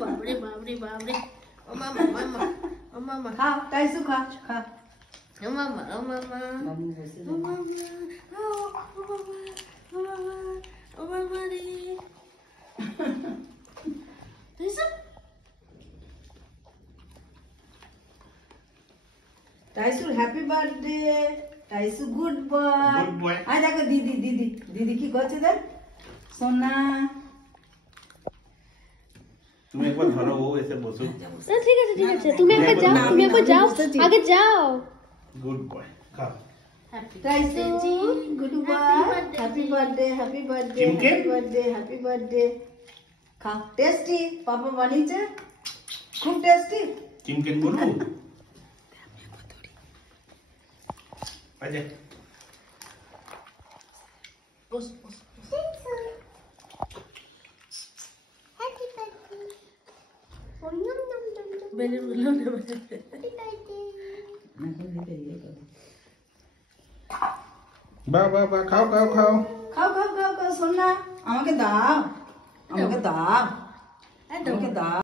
বাবরে বাবরে বাবরে ও মামা মামা ও মামা খা টাইসু খা খা ও মামা ও মামা মামু বসে ও মামা ও মামা ও মামা রে টাইসু হ্যাপি বার্থডে টাইসু গুড বয় আয় দেখো দিদি দিদি দিদি কি করছে দেখ সোনা তুমি একবার ধরো ও এসে বসো ঠিক আছে তুমি একবার যাও আগে যাও গুড বয় খাও টাইসু good boy happy birthday happy birthday চিমকে? হ্যাপি বার্থডে হ্যাপি বার্থডে খা টেস্টি পাপা বানিয়েছে খুব টেস্টি চিমকেন বলবো আচ্ছা বস বস বেলুন গুলো বা বা বা খাও খাও খাও খাও খাও খাও খাও সোনা আমাকে দাও আমাকে দাও আমাকে দাও